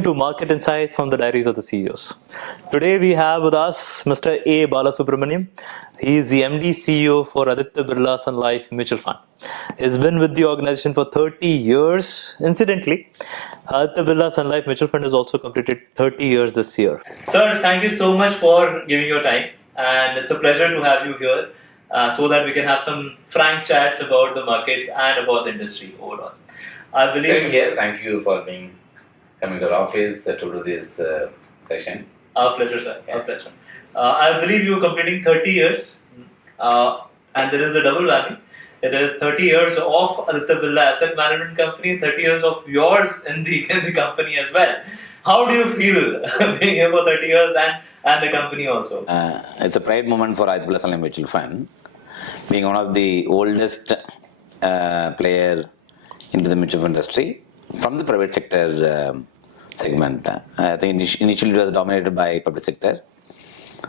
Welcome to Market Insights on the Diaries of the CEOs. Today we have with us Mr. A. Balasubramanian. He is the MD CEO for Aditya Birla Sun Life Mutual Fund. He's been with the organization for 30 years. Incidentally, Aditya Birla Sun Life Mutual Fund has also completed 30 years this year. Sir, thank you so much for giving your time, and it's a pleasure to have you here so that we can have some frank chats about the markets and about the industry overall. I believe. Same here. Thank you for coming to our office to do this session. Our pleasure, sir. Yeah. Our pleasure. I believe you are completing 30 years, and there is a double whammy. It is 30 years of Aditya Birla Asset Management Company, 30 years of yours in the company as well. How do you feel being here for 30 years and the company also? It's a pride moment for Aditya Birla Sun Life Mutual Fund, being one of the oldest player into the mutual fund industry from the private sector segment. I think initially it was dominated by public sector.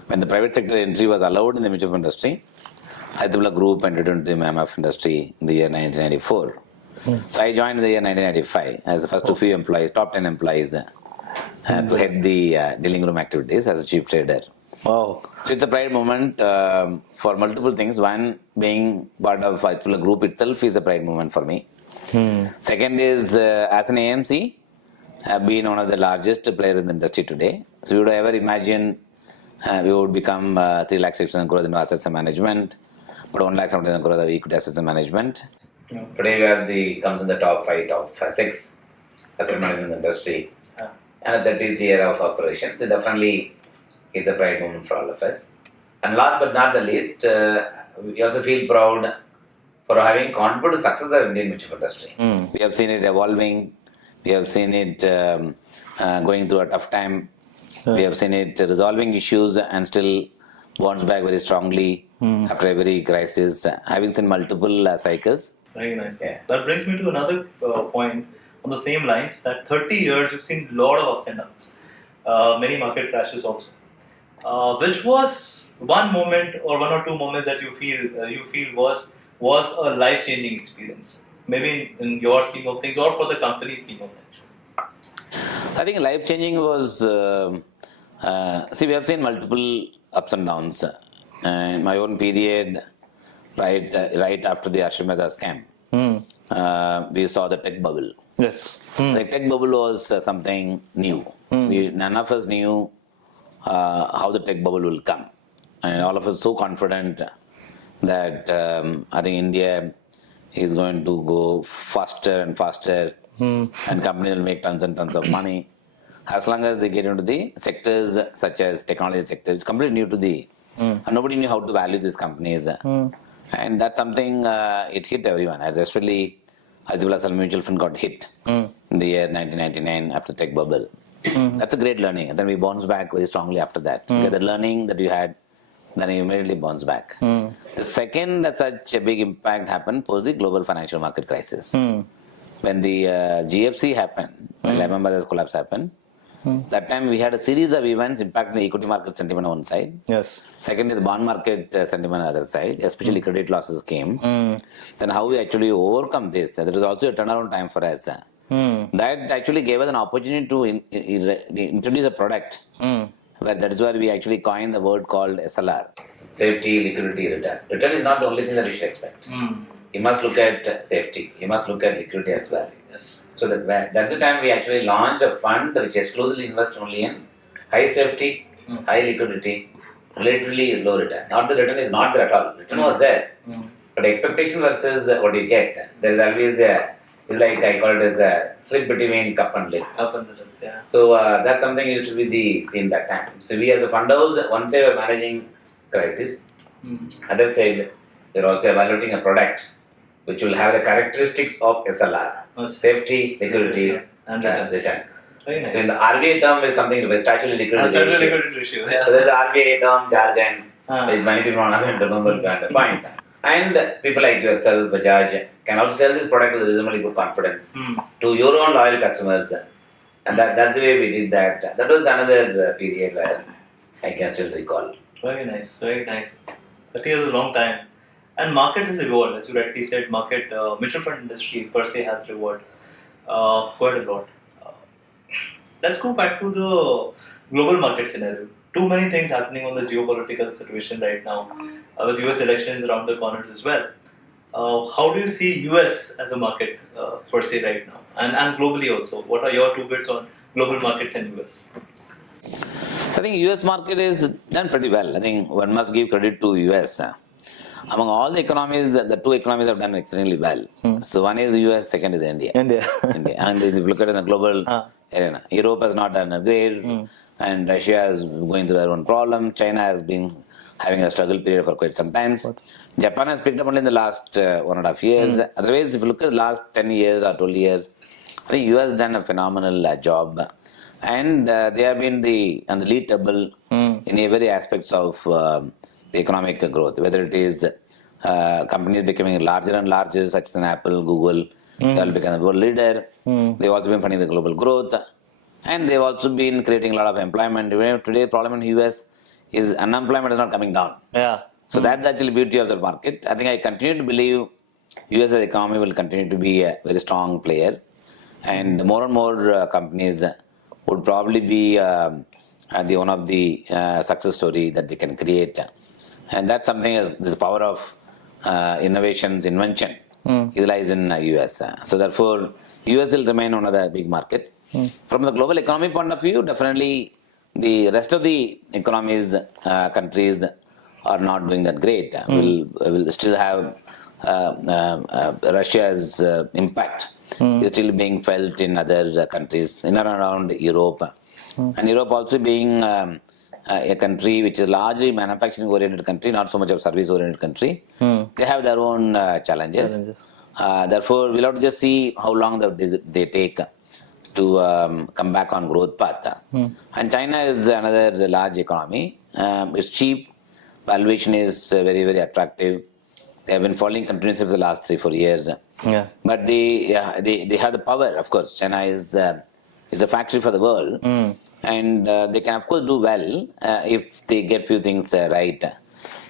When the private sector entry was allowed in the mutual fund industry, Aditya Birla Group entered into the MF industry in the year 1994. So I joined in the year 1995 as the first of few employees, top 10 employees to head the dealing room activities as a chief trader. Wow. So it's a pride moment for multiple things. One, being part of Aditya Birla Group itself is a pride moment for me. Second is, as an AMC, have been one of the largest players in the industry today. So we would ever imagine we would become 3 lakh 600 crores in assets and management, but 1 lakh 700 crores of equity assets and management. Today we are comes in the top 5, top 6 asset management industry, and the 30th year of operations. So definitely, it's a pride moment for all of us. And last but not the least, we also feel proud for having contributed to success of the Indian mutual fund industry. We have seen it evolving. We have seen it going through a tough time. We have seen it resolving issues and still bounce back very strongly after every crisis, having seen multiple cycles. Very nice. Yeah. That brings me to another point on the same lines, that 30 years you've seen a lot of ups and downs, many market crashes also. Which was one moment or one or two moments that you feel was a life-changing experience, maybe in your scheme of things or for the company's scheme of things? I think life-changing was, we have seen multiple ups and downs. In my own period, right after the Ashramada scam, we saw the tech bubble. Yes. The tech bubble was something new. None of us knew how the tech bubble will come. And all of us so confident that I think India is going to go faster and faster, and companies will make tons and tons of money as long as they get into the sectors such as technology sector. It's completely new to and nobody knew how to value these companies. And that's something it hit everyone, as especially Aditya Birla Sun Mutual Fund got hit in the year 1999 after the tech bubble. That's a great learning, and then we bounced back very strongly after that. The learning that you had, then you immediately bounce back. The second such a big impact happened post the global financial market crisis. When the GFC happened, when Lehman Brothers collapse happened, that time we had a series of events impacting the equity market sentiment on one side. Yes. Secondly, the bond market sentiment on the other side, especially credit losses came. Then how we actually overcome this, there was also a turnaround time for us. That actually gave us an opportunity to introduce a product. That is where we actually coined the word called SLR. Safety, liquidity, return. Return is not the only thing that you should expect. You must look at safety. You must look at liquidity as well. Yes. So that's the time we actually launched a fund which exclusively invests only in high safety, high liquidity, relatively low return. Not the return is not there at all. Return was there. But expectation versus what you get, there is always it's like I call it as a slip between cup and lip. Yeah. So that's something used to be the scene that time. So we as a fund house, one side we're managing crisis, other side we're also evaluating a product which will have the characteristics of SLR, safety, liquidity, and return. Nice. So in the RBI term is something with statutory liquidity ratio. Yeah. So there's RBI term jargon, which many people are not going to remember at the point. And people like yourself, Bajaj, can also sell this product with reasonably good confidence to your own loyal customers. And that's the way we did that. That was another period where I can still recall. Very nice, very nice. 30 years is a long time. And market has evolved, as you rightly said. Mutual fund industry per se has evolved quite a lot. let's go back to the global market scenario. Too many things happening on the geopolitical situation right now, with US elections around the corners as well. How do you see US as a market per se right now, and globally also? What are your two bits on global markets and US? So I think US market is done pretty well. I think one must give credit to US. Among all the economies, the two economies have done extremely well. So one is US, second is India. India. India. And if you look at it in the global arena, Europe has not done a great, and Russia is going through their own problem. China has been having a struggle period for quite some time. Japan has picked up only in the last 1.5 years. Otherwise, if you look at the last 10 years or 12 years, I think US has done a phenomenal job. And they have been on the lead table in every aspects of the economic growth, whether it is companies becoming larger and larger, such as Apple, Google, they will become the world leader. They've also been funding the global growth, and they've also been creating a lot of employment. Today, problem in US is unemployment is not coming down. Yeah. So that's actually beauty of the market. I think I continue to believe US as economy will continue to be a very strong player, and more companies would probably be the one of the success story that they can create. And that's something as this power of invention is lies in US. So therefore, US will remain one of the big market. From the global economy point of view, definitely the rest of the economies, countries are not doing that great. Will still have Russia's impact is still being felt in other countries in and around Europe. And Europe also being a country which is largely manufacturing oriented country, not so much of service oriented country. They have their own challenges. Therefore, we'll have to just see how long they take to come back on growth path. And China is another large economy. It's cheap. Valuation is very, very attractive. They have been falling continuously for the last 3-4 years. Yeah. But they have the power, of course. China is a factory for the world. And they can, of course, do well if they get few things right.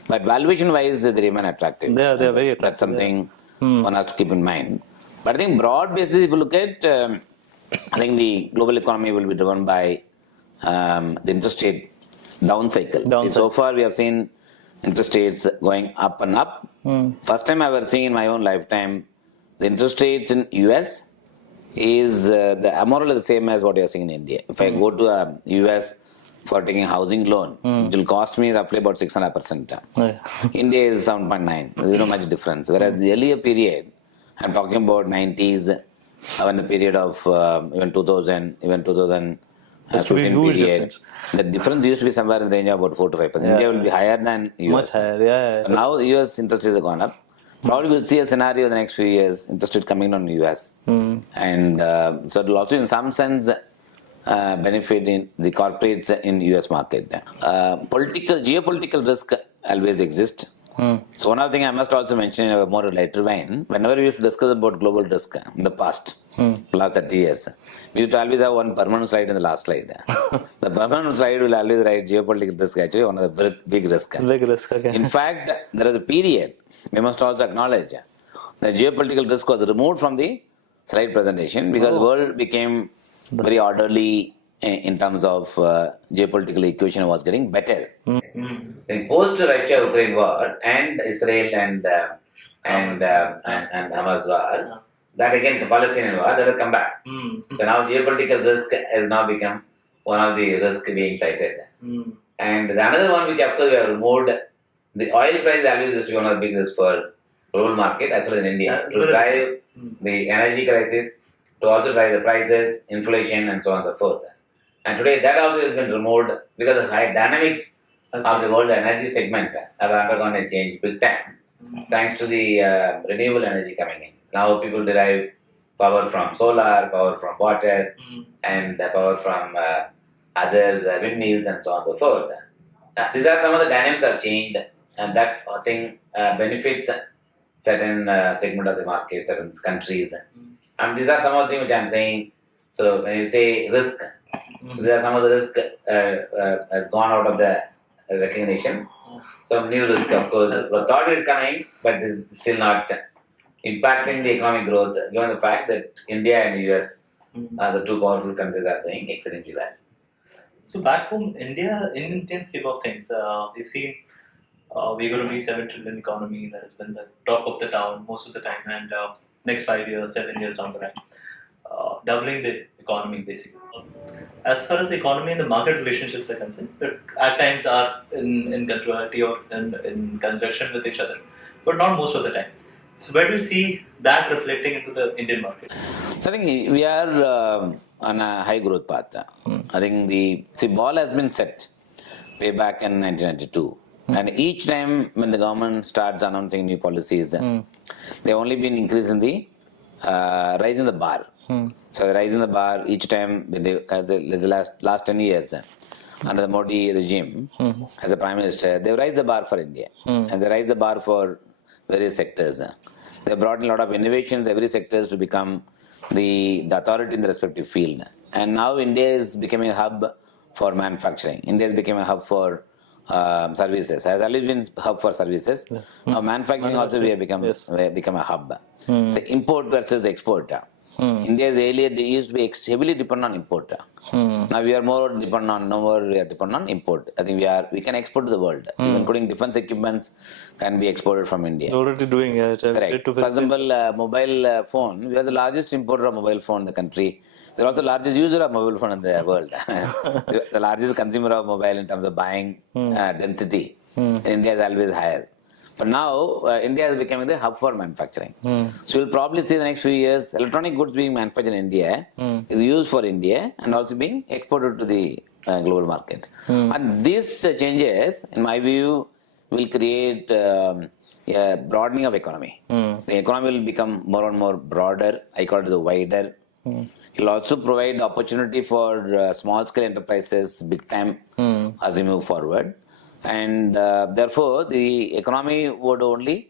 But valuation-wise, they remain attractive. They are very attractive. That's something one has to keep in mind. But I think broad basis, if you look at, I think the global economy will be driven by the interest rate down cycle. See, so far, we have seen interest rates going up and up. First time I've ever seen in my own lifetime, the interest rates in US is more or less the same as what you're seeing in India. If I go to a US for taking a housing loan, it will cost me roughly about 6.5%. India is 7.9. There's no much difference. Whereas the earlier period, I'm talking about 90s, when the period of even 2000, even 2015 period, the difference used to be somewhere in the range of about 4 to 5%. India will be higher than US. Much higher, yeah. Now US interest rates have gone up. Probably we'll see a scenario in the next few years, interest rate coming down in the US. And so it will also in some sense benefit in the corporates in US market. Geopolitical risk always exists. So one other thing I must also mention in a more lighter vein, whenever we used to discuss about global risk in the past, last 30 years, we used to always have one permanent slide in the last slide. The permanent slide will always write geopolitical risk, actually one of the big risk. Big risk, okay. In fact, there is a period, we must also acknowledge, the geopolitical risk was removed from the slide presentation because the world became very orderly in terms of geopolitical equation was getting better. In post-Russia-Ukraine war and Israel and Hamas war, that again the Palestinian war, that will come back. So now geopolitical risk has now become one of the risks being cited. And the another one which of course we have removed, the oil price always used to be one of the big risks for global market as well as in India to drive the energy crisis, to also drive the prices, inflation and so on and so forth. And today that also has been removed because the high dynamics of the world energy segment have undergone a change big time thanks to the renewable energy coming in. Now people derive power from solar, power from water and power from other windmills and so on and so forth. These are some of the dynamics have changed and that thing benefits certain segment of the market, certain countries. And these are some of the things which I am saying. So when you say risk, so there are some of the risk has gone out of the recognition. Some new risk, of course, the thought is coming, but is still not impacting the economic growth, given the fact that India and the US The two powerful countries are doing exceedingly well. So back home, India, in Indian scheme of things, we've seen we're going to be 7 trillion economy. That has been the talk of the town most of the time, and next 5 years, 7 years down the line, doubling the economy basically. As far as the economy and the market relationships are concerned, that at times are in contrariety or in conjunction with each other, but not most of the time. So where do you see that reflecting into the Indian market? So I think we are on a high growth path. I think the ball has been set way back in 1992. And each time when the government starts announcing new policies, they've only been increasing the raising the bar. So they're raising the bar each time when they, the last 10 years under the Modi regime as a prime minister, they've raised the bar for India and they raised the bar for various sectors. They brought in a lot of innovations every sectors to become the authority in the respective field. And now India is becoming a hub for manufacturing. India is becoming a hub for services. Has always been hub for services. Yeah. Now manufacturing also we have become a hub. So import versus export. India is earlier they used to be heavily dependent on import. Now we are more dependent on import. I think we can export to the world, even including defense equipments can be exported from India. Already doing it. Correct. For example, mobile phone, we are the largest importer of mobile phone in the country. We are also the largest user of mobile phone in the world. The largest consumer of mobile in terms of buying density. India is always higher. But now, India is becoming the hub for manufacturing. So you'll probably see the next few years, electronic goods being manufactured in India is used for India and also being exported to the global market. And these changes, in my view, will create a broadening of economy. The economy will become more and more broader. I call it the wider. It will also provide opportunity for small-scale enterprises, big time, as we move forward. And therefore, the economy would only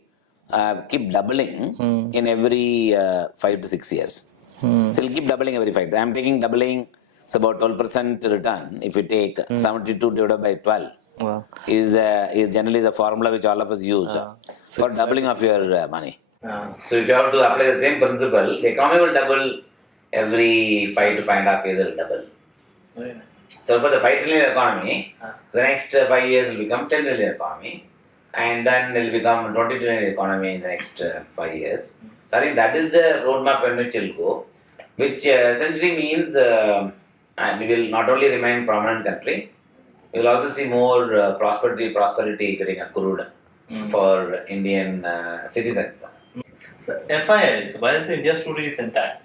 keep doubling in every 5 to 6 years. So it'll keep doubling every 5. I'm taking doubling, it's about 12% return. If you take 72 divided by 12, is generally the formula which all of us use for doubling of your money. So if you have to apply the same principle, the economy will double every 5 to 5.5 years. It will double. Very nice. So for the 5 trillion economy, the next 5 years will become 10 trillion economy, and then it will become 20 trillion economy in the next 5 years. So I think that is the roadmap in which it will go, which essentially means we will not only remain prominent country, we will also see more prosperity getting accrued for Indian citizens. So FIIs, while the India story is intact,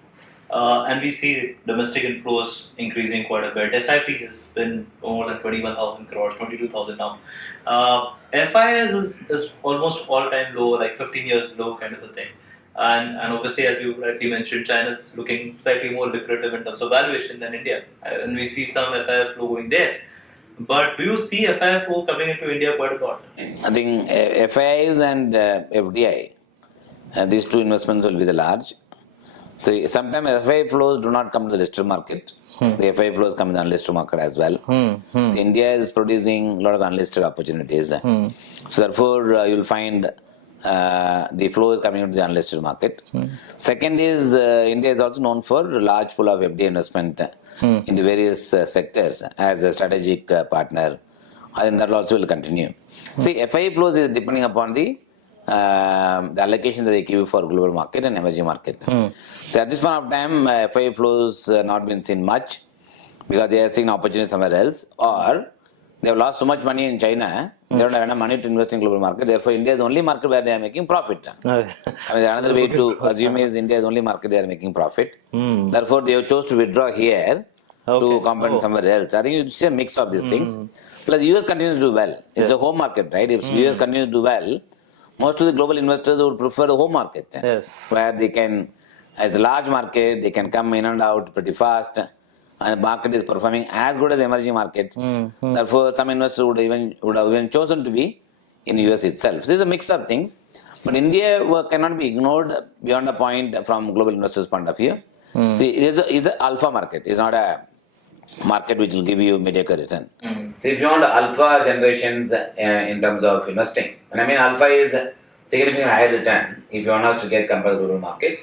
and we see domestic inflows increasing quite a bit. SIP has been more than 21,000 crores, 22,000 now. FIIs is almost all-time low, like 15 years low kind of a thing. And obviously, as you rightly mentioned, China is looking slightly more lucrative in terms of valuation than India. And we see some FII flow going there. But do you see FII flow coming into India quite a lot? I think FIIs and FDI, these two investments will be the large. So sometimes FII flows do not come to the listed market. The FII flows come in the unlisted market as well. So India is producing a lot of unlisted opportunities. So therefore, you'll find the flow is coming into the unlisted market. Second is India is also known for a large pool of FDI investment into various sectors as a strategic partner. I think that also will continue. See, FII flows is depending upon the allocation that they give for global market and emerging market. So at this point of time, FII flows not been seen much because they are seeing opportunity somewhere else, or they have lost so much money in China, they don't have enough money to invest in global market. Therefore, India is the only market where they are making profit. I mean, another way to assume is India is the only market they are making profit. Therefore, they have chose to withdraw here to compete somewhere else. I think it's a mix of these things. Plus, US continues to do well. It's a home market, right? If US continues to do well, most of the global investors would prefer the home market, where they can, as a large market, they can come in and out pretty fast, and the market is performing as good as the emerging market. Therefore, some investors would have even chosen to be in US itself. So, this is a mix of things, but India cannot be ignored beyond a point from global investors' point of view. See, it is an alpha market. It's not a market which will give you mediocre return. So if you want alpha generations in terms of investing, and I mean alpha is significantly higher return if you want us to get compared to the global market,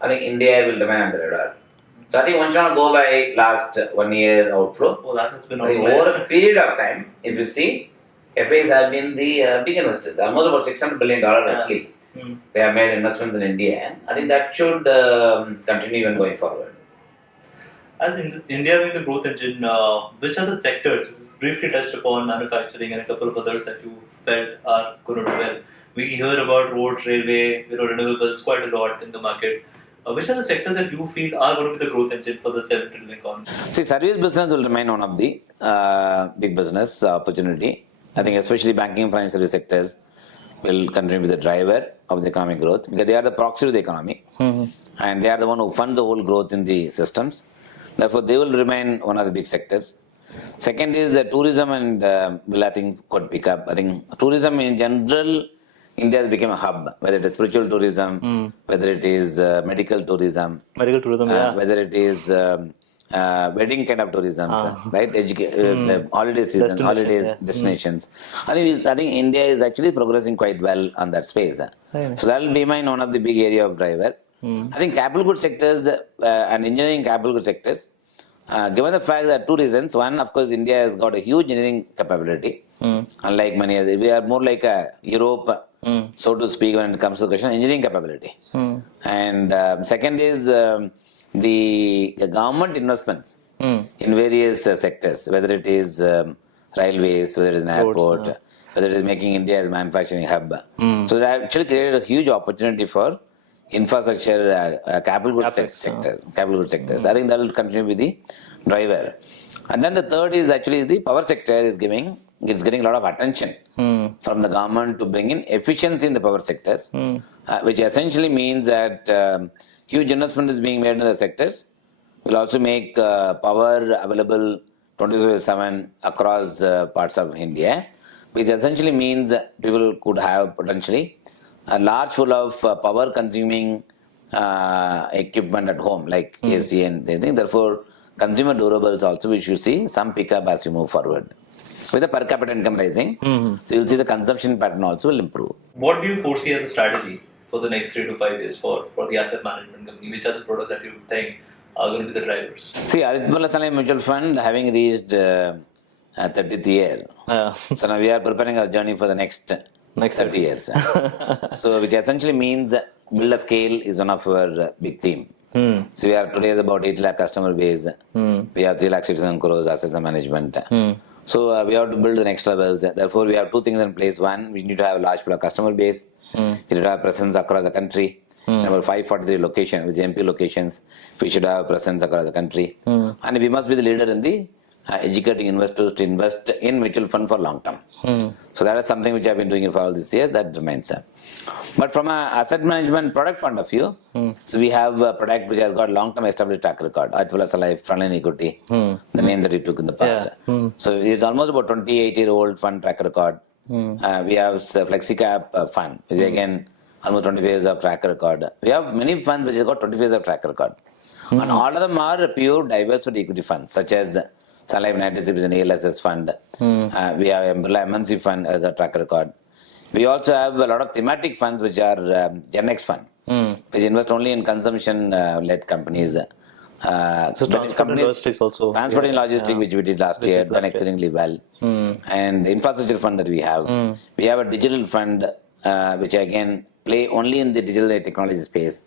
I think India will remain on the radar. So I think one should not go by last 1 year outflow. Oh, that has been I think over a period of time, if you see, FAs have been the big investors, almost about $600 billion roughly. They have made investments in India. I think that should continue even going forward. As in India being the growth engine, which are the sectors? Briefly touched upon manufacturing and a couple of others that you felt are going to do well. We hear about road, railway, renewables quite a lot in the market. Which are the sectors that you feel are going to be the growth engine for the self-driven economy? See, service business will remain one of the big business opportunity. I think especially banking and financial service sectors will continue to be the driver of the economic growth because they are the proxy to the economy and they are the one who fund the whole growth in the systems. Therefore, they will remain one of the big sectors. Second is tourism and will I think could pick up. I think tourism in general, India has become a hub, whether it is spiritual tourism, whether it is medical tourism, whether it is wedding kind of tourism, right? Holiday season, holidays, destinations. I think India is actually progressing quite well on that space. So that will be one of the big area of driver. I think capital goods sectors and engineering capital goods sectors, given the fact that two reasons. One, of course, India has got a huge engineering capability. Unlike many others, we are more like a Europe, so to speak, when it comes to the question of engineering capability. And second is the government investments in various sectors, whether it is railways, whether it is an airport, whether it is making India as a manufacturing hub. So that actually created a huge opportunity for infrastructure, capital goods sectors. I think that will continue with the driver. And then the third is actually the power sector is getting a lot of attention from the government to bring in efficiency in the power sectors, which essentially means that huge investment is being made in the sectors. Will also make power available 24/7 across parts of India, which essentially means that people could have potentially a large pool of power consuming equipment at home, like AC and anything. Therefore, consumer durables also, we should see some pickup as you move forward. With the per capita income rising, so you'll see the consumption pattern also will improve. What do you foresee as a strategy for the next 3 to 5 years for the asset management company? Which are the products that you think are going to be the drivers? See, Aditya Birla Mutual Fund having reached 30th year. So now we are preparing our journey for the next 30 years. So which essentially means build a scale is one of our big theme. So we are today is about 8 lakh customer base. We have 3,67 crores assets under management. So we have to build the next levels. Therefore, we have two things in place. One, we need to have a large pool of customer base. We need to have presence across the country. About 543 locations, which MP locations, we should have presence across the country. And we must be the leader in the educating investors to invest in mutual fund for long term. So that is something which I have been doing for all these years. That remains. But from an asset management product point of view, so we have a product which has got long-term established track record. Aditya Birla Life Frontline Equity, the name that we took in the past. So it's almost about 28-year-old fund track record. We have FlexiCap fund, which is again almost 25 years of track record. We have many funds which have got 25 years of track record. And all of them are pure diversity equity funds, such as Sun Life 96 is an ALSS fund. We have Birla AMC fund as a track record. We also have a lot of thematic funds which are Gen X fund, which invest only in consumption-led companies. So transport and logistics also. Transport and logistics, which we did last year, done exceedingly well. And the infrastructure fund that we have. We have a digital fund, which again play only in the digital technology space.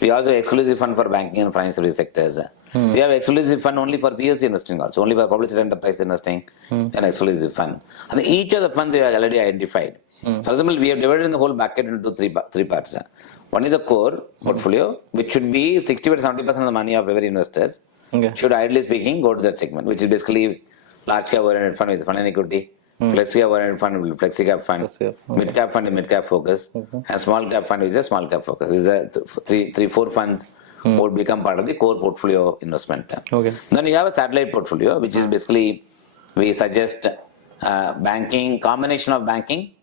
We also have exclusive fund for banking and financial service sectors. We have exclusive fund only for PSC investing also, only for public sector enterprise investing, and exclusive fund. And each of the funds we have already identified. For example, we have divided the whole bucket into three parts. One is a core portfolio, which should be 60 to 70% of the money of every investors. Should ideally speaking go to that segment, which is basically large cap oriented fund is fund and equity. FlexiCap oriented fund will be FlexiCap fund. Mid cap fund is mid cap focus, and small cap fund is a small cap focus. These are four funds would become part of the core portfolio investment. Then you have a satellite portfolio, which is basically we suggest banking, combination of banking,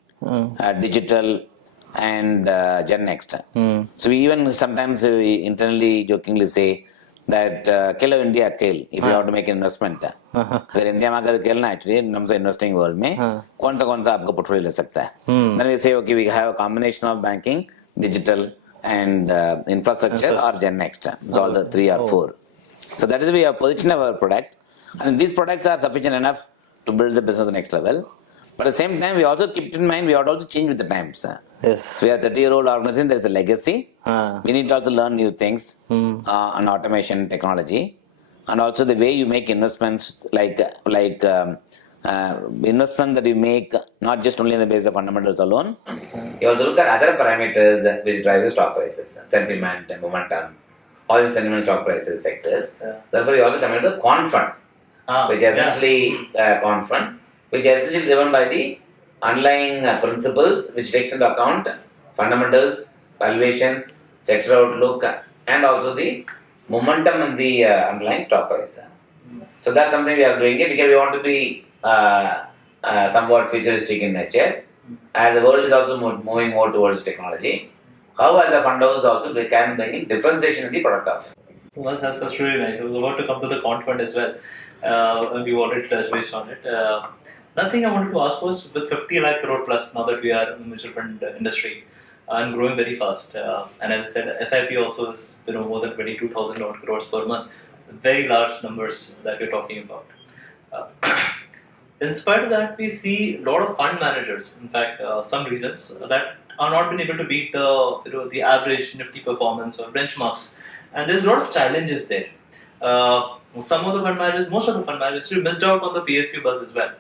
digital, and Gen Next. So we even sometimes we internally jokingly say that kill India kill if you have to make an investment. अगर India में अगर खेलना है actually in terms of investing world में कौन सा आपका portfolio ले सकता है? Then we say okay, we have a combination of banking, digital, and infrastructure or Gen Next. So all the 3 or 4. So that is why we have positioned our product. And these products are sufficient enough to build the business to the next level. But at the same time, we also keep in mind, we have to also change with the times. Yes. So we are a 30-year-old organization, there is a legacy. Ah. We need to also learn new things on automation technology. And also the way you make investments, investment that you make, not just only on the basis of fundamentals alone. You also look at other parameters which drive the stock prices, sentiment, momentum, all the sentiment, stock prices, sectors. Yeah. Therefore, you also come into the quant fund, which essentially quant fund, which is essentially driven by the underlying principles, which takes into account fundamentals, valuations, sector outlook, and also the momentum in the underlying stock price. So that's something we are doing it because we want to be somewhat futuristic in nature. As the world is also moving more towards technology, how as a fund house also we can bring in differentiation in the product offering. Well, that's really nice. I was about to come to the quant fund as well. And we've already touched base on it. Nothing I wanted to ask was with 50 lakh crore plus now that we are in the mutual fund industry and growing very fast. And as I said, SIP also is more than 22,000 odd crores per month. Very large numbers that we're talking about. In spite of that, we see a lot of fund managers, in fact, some reasons that are not been able to beat the average Nifty performance or benchmarks. And there's a lot of challenges there. Some of the fund managers, most of the fund managers, missed out on the PSU buzz as well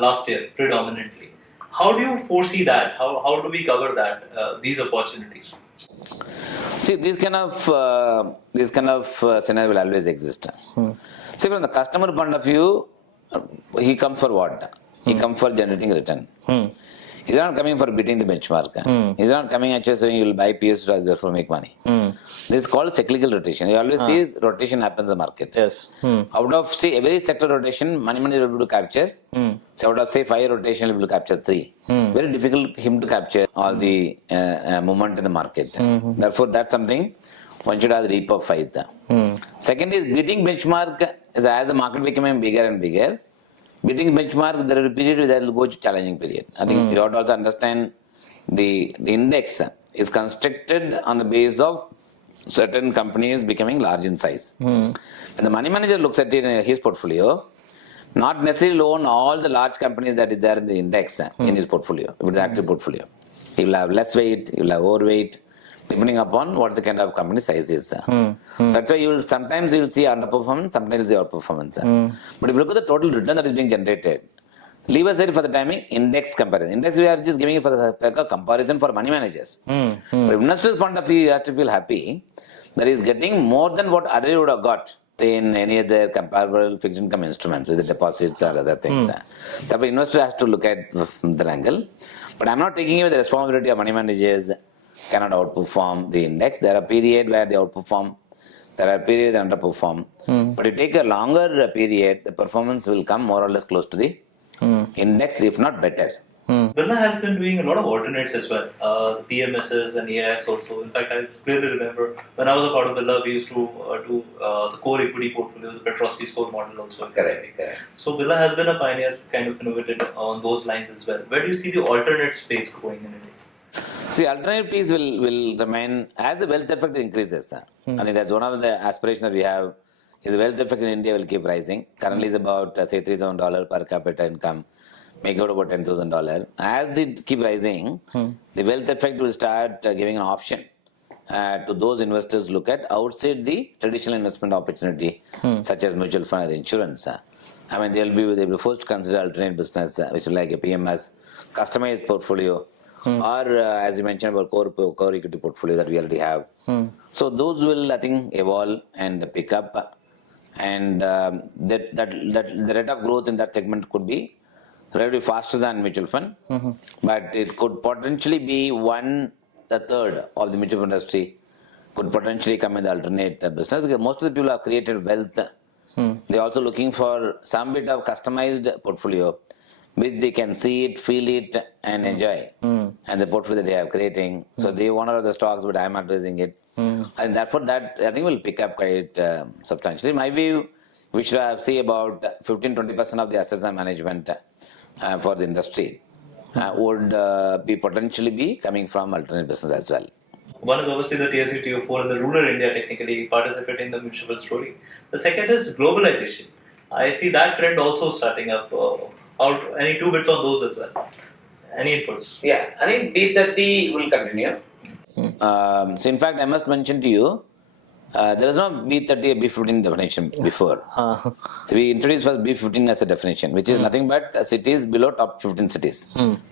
last year, predominantly. How do you foresee that? How do we cover that, these opportunities? See, this kind of scenario will always exist. See, from the customer point of view, he comes for what? He comes for generating return. He's not coming for beating the benchmark. He's not coming actually saying you will buy PSU as therefore make money. This is called cyclical rotation. You always see is rotation happens in the market. Yes. Out of every sector rotation, money manager will be able to capture. So out of 5 rotation, he will capture 3. Very difficult for him to capture all the movement in the market. Therefore, that's something one should have the leap of faith. Second is beating benchmark is as the market becoming bigger and bigger. Beating benchmark, there will be a period where there will go to challenging period. I think you have to also understand the index is constructed on the basis of certain companies becoming large in size. When the money manager looks at it in his portfolio, not necessarily own all the large companies that is there in the index in his portfolio, if it's active portfolio. He will have less weight, he will have overweight, depending upon what the kind of company size is. So that's why sometimes you will see underperformance, sometimes you see outperformance. But if you look at the total return that is being generated, leave aside for the timing, index comparison. Index we are just giving it for the comparison for money managers. From investor's point of view, you have to feel happy that he is getting more than what other would have got in any other comparable fixed income instruments with the deposits or other things. Therefore, investor has to look at the angle. But I'm not taking away the responsibility of money managers cannot outperform the index. There are periods where they outperform. There are periods that underperform. But if you take a longer period, the performance will come more or less close to the index, if not better. Birla has been doing a lot of alternates as well, PMSs and AIFs also. In fact, I clearly remember when I was a part of Birla, we used to do the core equity portfolio, the Petrosky score model also. Correct. So Birla has been a pioneer, kind of innovated on those lines as well. Where do you see the alternate space growing in India? See, alternate piece will remain as the wealth effect increases. I think that's one of the aspirations that we have. Is the wealth effect in India will keep rising. Currently, it's about say $3,000 per capita income. Make out about $10,000. As they keep rising, the wealth effect will start giving an option to those investors look at outside the traditional investment opportunity, such as mutual fund or insurance. I mean, they'll be forced to consider alternate business, which is like a PMS, customized portfolio, or as you mentioned about core equity portfolio that we already have. So those will, I think, evolve and pick up, and the rate of growth in that segment could be relatively faster than mutual fund, but it could potentially be a third of the mutual fund industry could potentially come in the alternate business, because most of the people have created wealth. They're also looking for some bit of customized portfolio, which they can see it, feel it, and enjoy, and the portfolio that they are creating. So they want to have the stocks, but I'm advising it, and therefore that I think will pick up quite substantially. My view, we should see about 15-20% of the assets and management for the industry would be potentially be coming from alternate business as well. One is obviously the tier 3, tier 4 and the rural India technically participating in the mutual fund story. The second is globalization. I see that trend also starting up. Any two bits on those as well? Any inputs? Yeah, I think B30 will continue. So in fact, I must mention to you, there is no B30 or B15 definition before. So we introduced first B15 as a definition, which is nothing but cities below top 15 cities.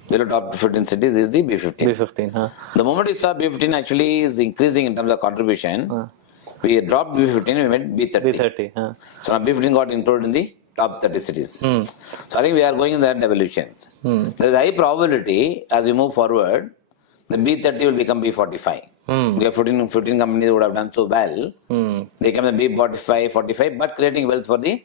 Below top 15 cities is the B15. B15. The moment we saw B15 actually is increasing in terms of contribution, we dropped B15, we went B30. B30. So now B15 got included in the top 30 cities. So I think we are going in that evolutions. There is high probability as we move forward, the B30 will become B45. We have 15 companies would have done so well. They become the B45, 45, but creating wealth for the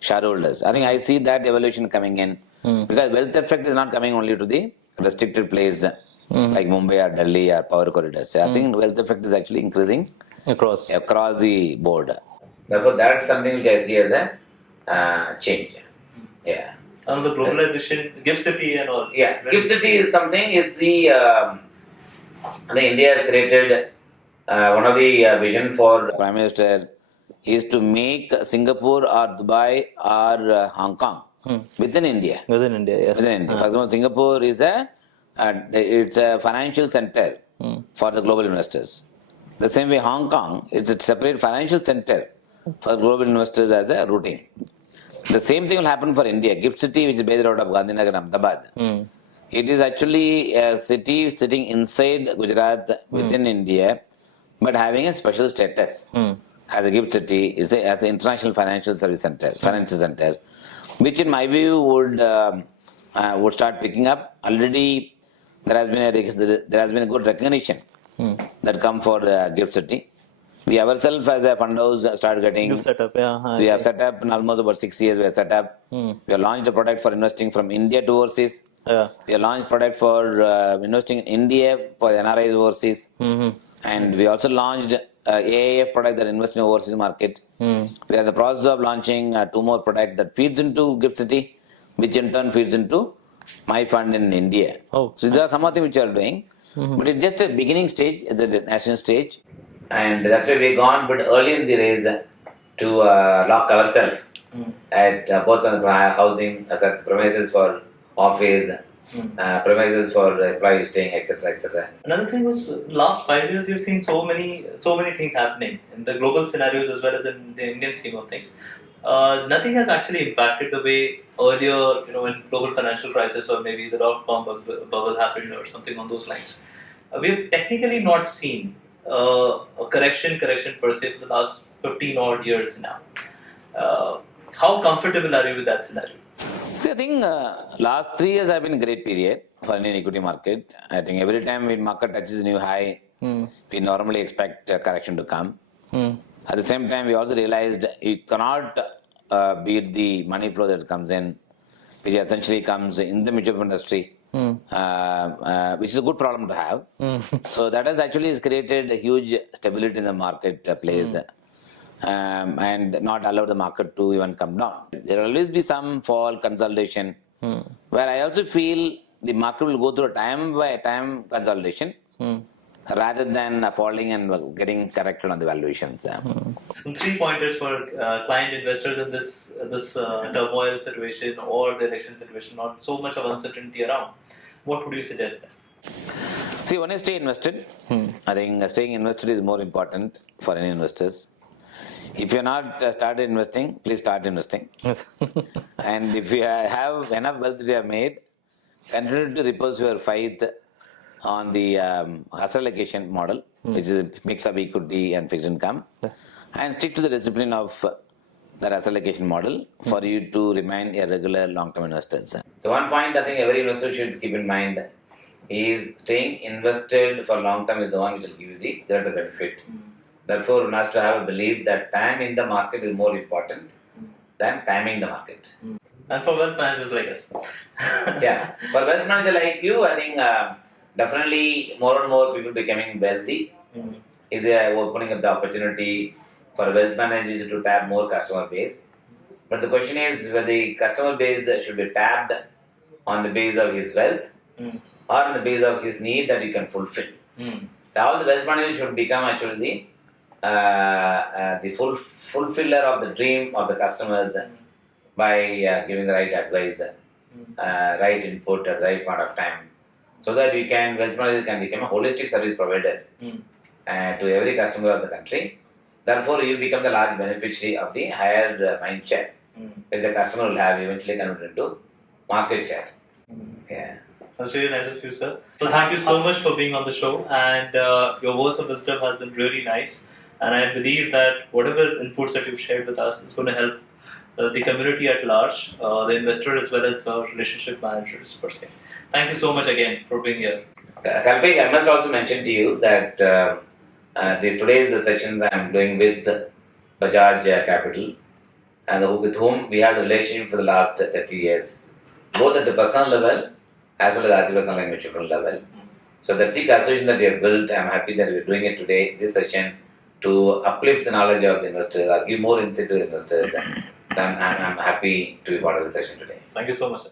shareholders. I think I see that evolution coming in because wealth effect is not coming only to the restricted place like Mumbai or Delhi or power corridors. So I think wealth effect is actually increasing across the board. Therefore, that's something which I see as a change. Yeah. And the globalization, Gift City and all. Yeah, Gift City is something. Is the India has created one of the vision for Prime Minister is to make Singapore or Dubai or Hong Kong within India. Within India, yes. Within India. For example, Singapore is it's a financial center for the global investors. The same way Hong Kong, it's a separate financial center for global investors as a routing. The same thing will happen for India. Gift City, which is based out of Gandhinagar, Ahmedabad. It is actually a city sitting inside Gujarat within India, but having a special status as a gift city, as an international financial center, which in my view would start picking up. Already there has been a good recognition that come for the gift city. We ourselves as a fund house started getting. You set up, yeah. So we have set up in almost about 6 years. We have set up. We have launched a product for investing from India to overseas. Yeah. We have launched product for investing in India for NRIs overseas. And we also launched AIF product that invests in overseas market. We are in the process of launching 2 more products that feeds into Gift City, which in turn feeds into my fund in India. So these are some of the things which we are doing. But it's just a beginning stage, it's a national stage. And that's why we've gone but early in the race to lock ourselves at both on the housing, as at premises for office, premises for employee staying, etc., etc. Another thing was, last 5 years you've seen so many things happening in the global scenarios as well as in the Indian scheme of things. Nothing has actually impacted the way earlier, when global financial crisis or maybe the dot-com bubble happened or something on those lines. We've technically not seen a correction per se for the last 15 odd years now. How comfortable are you with that scenario? See, I think last 3 years have been a great period for Indian equity market. I think every time when market touches a new high, we normally expect a correction to come. At the same time, we also realized you cannot beat the money flow that comes in, which essentially comes in the mutual fund industry. Which is a good problem to have. So that has actually created a huge stability in the marketplace and not allow the market to even come down. There will always be some fall, consolidation, where I also feel the market will go through a time by time consolidation rather than falling and getting corrected on the valuations. Some 3 pointers for client investors in this turmoil situation or the election situation, not so much of uncertainty around. What would you suggest? See, one is stay invested. I think staying invested is more important for any investors. If you're not started investing, please start investing. And if you have enough wealth that you have made, continue to repose your faith on the asset allocation model, which is a mix of equity and fixed income, and stick to the discipline of that asset allocation model for you to remain a regular long-term investor. So one point I think every investor should keep in mind is staying invested for long term is the one which will give you the greater benefit. Therefore, one has to have a belief that time in the market is more important than timing the market. And for wealth managers like us. Yeah, for wealth manager like you, I think definitely more and more people becoming wealthy is opening up the opportunity for wealth managers to tap more customer base. But the question is whether the customer base should be tapped on the base of his wealth or on the base of his need that you can fulfill. All the wealth managers should become actually the fulfiller of the dream of the customers by giving the right advice, right input at the right point of time, so that wealth managers can become a holistic service provider to every customer of the country. Therefore, you become the large beneficiary of the higher mind share that the customer will have eventually converted into market share. Yeah. That's really nice of you, sir. So thank you so much for being on the show, and your words of wisdom has been really nice. And I believe that whatever inputs that you've shared with us is going to help the community at large, the investor as well as the relationship managers per se. Thank you so much again for being here. Kalpik, I must also mention to you that today's sessions I am doing with BajajCapital, and with whom we have the relationship for the last 30 years, both at the personal level as well as at the personal mutual fund level. So the thick association that we have built, I am happy that we are doing it today, this session, to uplift the knowledge of the investors or give more insight to the investors. And I'm happy to be part of the session today. Thank you so much, sir.